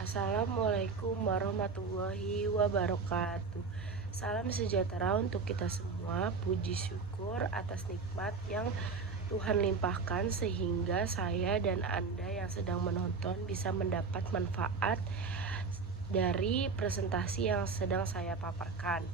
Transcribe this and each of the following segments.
Assalamualaikum warahmatullahi wabarakatuh. Salam sejahtera untuk kita semua. Puji syukur atas nikmat yang Tuhan limpahkan sehingga saya dan Anda yang sedang menonton bisa mendapat manfaat dari presentasi yang sedang saya paparkan.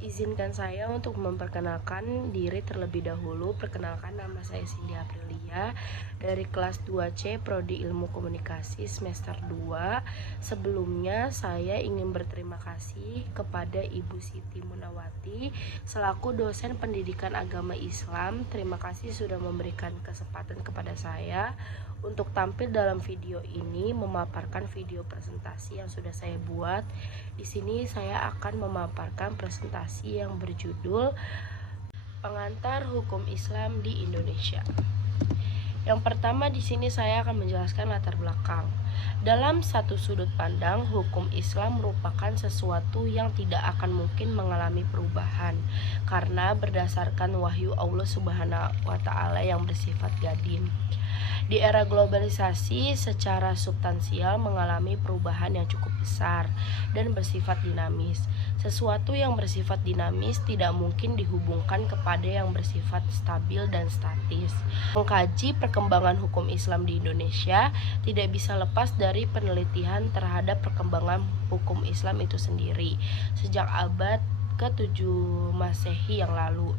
Izinkan saya untuk memperkenalkan diri terlebih dahulu. Perkenalkan, nama saya Cindy Aprilia dari kelas 2C Prodi Ilmu Komunikasi semester 2. Sebelumnya saya ingin berterima kasih kepada Ibu Siti Munawati selaku dosen pendidikan agama Islam. Terima kasih sudah memberikan kesempatan kepada saya untuk tampil dalam video ini, memaparkan video presentasi yang sudah saya buat. Di sini saya akan memaparkan presentasi yang berjudul Pengantar Hukum Islam di Indonesia. Yang pertama, di sini saya akan menjelaskan latar belakang. Dalam satu sudut pandang, hukum Islam merupakan sesuatu yang tidak akan mungkin mengalami perubahan karena berdasarkan wahyu Allah Subhanahu wa Ta'ala yang bersifat qadim. Di era globalisasi, secara substansial mengalami perubahan yang cukup besar dan bersifat dinamis. Sesuatu yang bersifat dinamis tidak mungkin dihubungkan kepada yang bersifat stabil dan statis. Mengkaji perkembangan hukum Islam di Indonesia tidak bisa lepas dari penelitian terhadap perkembangan hukum Islam itu sendiri sejak abad ke-7 Masehi yang lalu.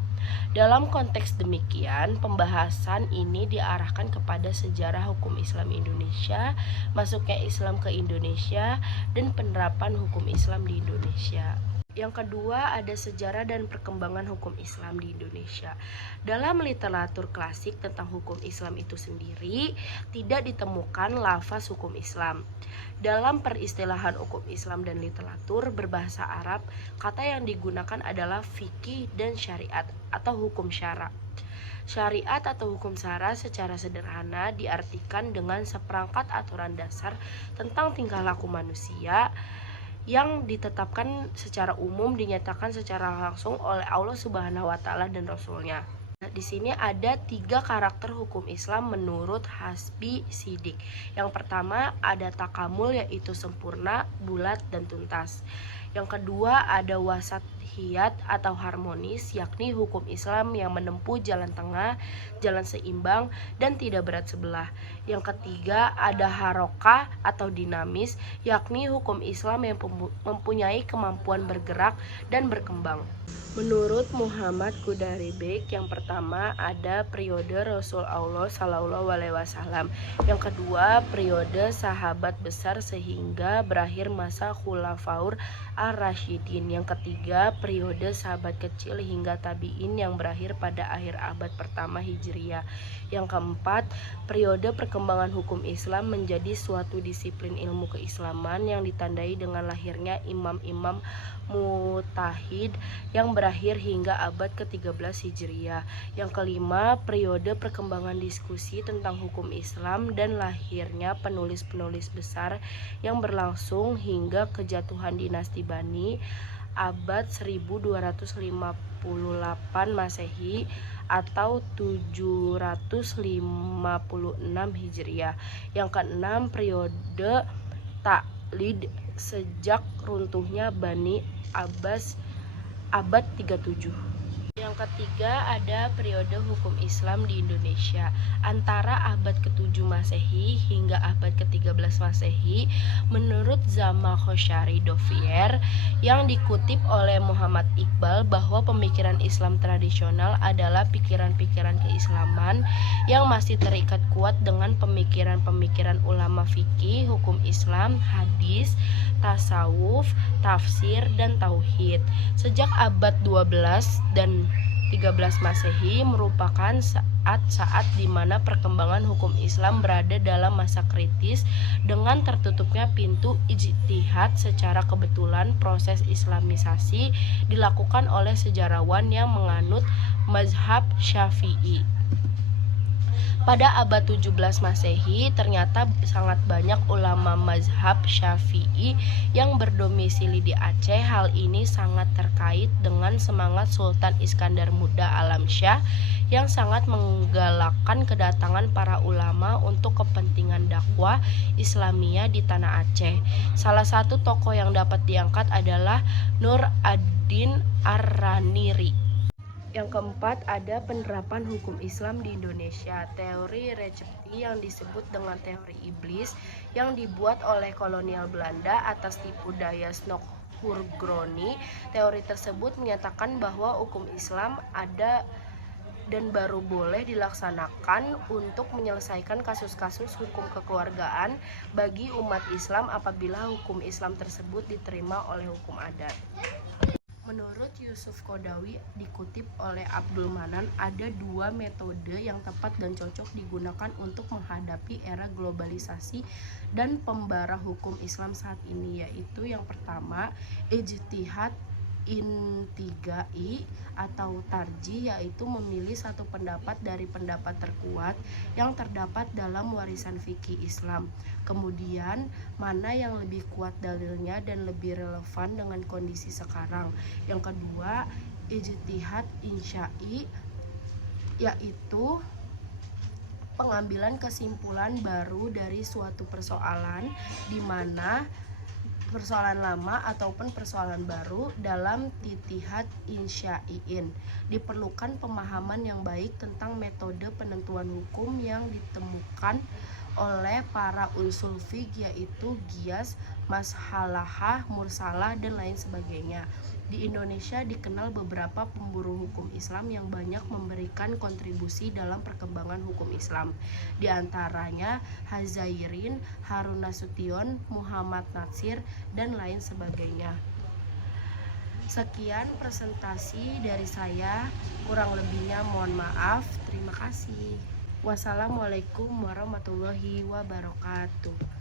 Dalam konteks demikian, pembahasan ini diarahkan kepada sejarah hukum Islam Indonesia, masuknya Islam ke Indonesia, dan penerapan hukum Islam di Indonesia. Yang kedua, ada sejarah dan perkembangan hukum Islam di Indonesia. Dalam literatur klasik tentang hukum Islam itu sendiri, tidak ditemukan lafaz hukum Islam. Dalam peristilahan hukum Islam dan literatur berbahasa Arab, kata yang digunakan adalah fikih dan syariat atau hukum syara. Syariat atau hukum syara secara sederhana diartikan dengan seperangkat aturan dasar tentang tingkah laku manusia yang ditetapkan secara umum, dinyatakan secara langsung oleh Allah Subhanahu wa Ta'ala dan Rasulnya. Di sini ada 3 karakter hukum Islam menurut Hasbi Siddiq. Yang pertama ada takamul, yaitu sempurna, bulat, dan tuntas. Yang kedua ada wasatiyat atau harmonis, yakni hukum Islam yang menempuh jalan tengah, jalan seimbang, dan tidak berat sebelah. Yang ketiga ada harokah atau dinamis, yakni hukum Islam yang mempunyai kemampuan bergerak dan berkembang. Menurut Muhammad Qudaribik, yang pertama ada periode Rasul Allah Shallallahu Alaihi Wasallam. Yang kedua periode sahabat besar sehingga berakhir masa Khulafaur Ar-Rasyidin. Yang ketiga periode sahabat kecil hingga tabi'in yang berakhir pada akhir abad pertama Hijriyah. Yang keempat periode perkembangan hukum Islam menjadi suatu disiplin ilmu keislaman yang ditandai dengan lahirnya imam-imam mutahid yang berakhir hingga abad ke-13 Hijriyah. Yang kelima, periode perkembangan diskusi tentang hukum Islam dan lahirnya penulis-penulis besar yang berlangsung hingga kejatuhan dinasti Bani abad 1258 Masehi atau 756 Hijriah. Yang keenam, periode taklid sejak runtuhnya Bani Abbas abad 37. Yang ketiga ada periode hukum Islam di Indonesia antara abad ke-7 Masehi hingga abad ke-13 Masehi menurut Zamakhsyari Dovier yang dikutip oleh Muhammad Iqbal bahwa pemikiran Islam tradisional adalah pikiran-pikiran keislaman yang masih terikat kuat dengan pemikiran-pemikiran ulama fikih, hukum Islam, hadis, tasawuf, tafsir, dan tauhid. Sejak abad 12 dan 13 Masehi merupakan saat-saat di mana perkembangan hukum Islam berada dalam masa kritis dengan tertutupnya pintu ijtihad. Secara kebetulan proses islamisasi dilakukan oleh sejarawan yang menganut mazhab Syafi'i. Pada abad 17 Masehi, ternyata sangat banyak ulama mazhab Syafi'i yang berdomisili di Aceh. Hal ini sangat terkait dengan semangat Sultan Iskandar Muda Alamsyah yang sangat menggalakkan kedatangan para ulama untuk kepentingan dakwah Islamiyah di tanah Aceh. Salah satu tokoh yang dapat diangkat adalah Nur ad-Din Ar-Raniri. Yang keempat, ada penerapan hukum Islam di Indonesia. Teori Recepti yang disebut dengan teori iblis yang dibuat oleh kolonial Belanda atas tipu daya Snok-Hurgroni. Teori tersebut menyatakan bahwa hukum Islam ada dan baru boleh dilaksanakan untuk menyelesaikan kasus-kasus hukum kekeluargaan bagi umat Islam apabila hukum Islam tersebut diterima oleh hukum adat. Menurut Yusuf Qodawi, dikutip oleh Abdul Manan, ada dua metode yang tepat dan cocok digunakan untuk menghadapi era globalisasi dan pembara hukum Islam saat ini, yaitu yang pertama, ijtihad intigai atau tarji, yaitu memilih satu pendapat dari pendapat terkuat yang terdapat dalam warisan fikih Islam. Kemudian, mana yang lebih kuat dalilnya dan lebih relevan dengan kondisi sekarang. Yang kedua, ijtihad insyai, yaitu pengambilan kesimpulan baru dari suatu persoalan di mana persoalan lama ataupun persoalan baru. Dalam ijtihad insyai'in diperlukan pemahaman yang baik tentang metode penentuan hukum yang ditemukan oleh para usul fiqh, yaitu qiyas, mashalahah, mursalah, dan lain sebagainya. Di Indonesia dikenal beberapa pemburu hukum Islam yang banyak memberikan kontribusi dalam perkembangan hukum Islam. Di antaranya Hazairin, Harun Nasution, Muhammad Natsir, dan lain sebagainya. Sekian presentasi dari saya, kurang lebihnya mohon maaf. Terima kasih. Wassalamualaikum warahmatullahi wabarakatuh.